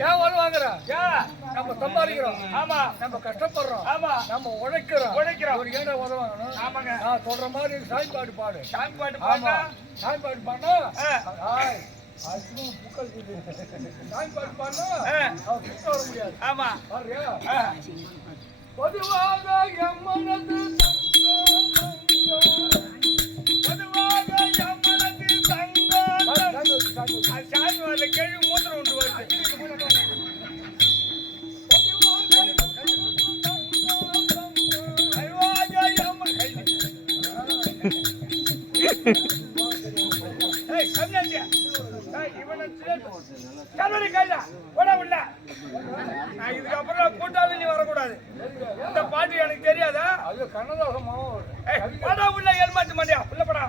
ஏன் வருவாங்கற நம்ம சம்பாதிக்கிறோம் ஆமா நம்ம கஷ்டப்படுறோம் ஆமா நம்ம உழைக்கிறோம் ஒரு ஏண்டா வருவாங்க ஆமாங்க நான் சொல்ற மாதிரி சாமி பாட்டு பாடு சாமி பாட்டு பாடுனா சாமி பாட்டு பாடுனா அதுக்கு புக்கல் சாமி பாட்டு பாடுனா அவ கிட்ட வர முடியாது ஆமா பாருயா பொதுவாக எம்மனது சாமி வரல கேள்வி மூத்திரம் உண்டு வருது இதுக்கப்புறம் கூட்டாளி நீ வரக்கூடாது இந்த பாட்டு எனக்கு தெரியாதா அது கண்ணதாசம் உள்ள ஏமாற்ற மாட்டியா உள்ள படா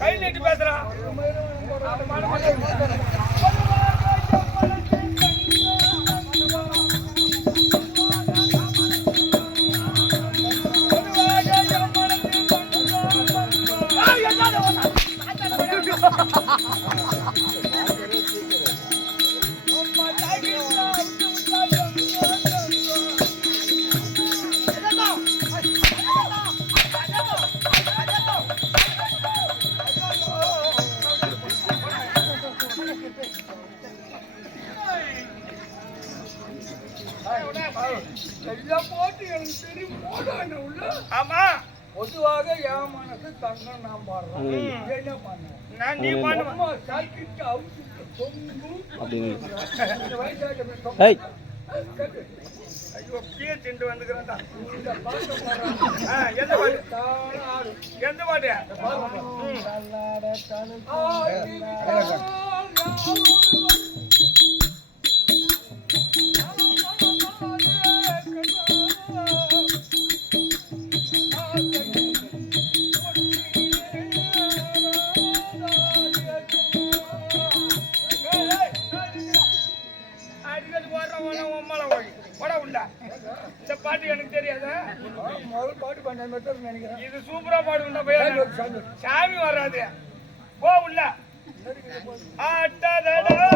கை நீட்டி பேசுறான் போட்டு எனக்கு தெரியும் போட உள்ள ஆமா பொதுவாக என் மனசு தங்கம் நான் பாடுறேன் என்ன பண்ண நீ பண்ணுமா சாக்கிட்டு அவுத்து தொங்கும் ஐயோ கீழே திண்டு வந்துக்கிறேன்டா எந்த பாட்டு எந்த பாட்டு இந்த பாட்டு எனக்கு தெரியாதா முதல் பாட்டு பண்ண நினைக்கிறேன் இது சூப்பரா பாடுண்டா போய் சாமி வராது போ உள்ள ஆட்டதடா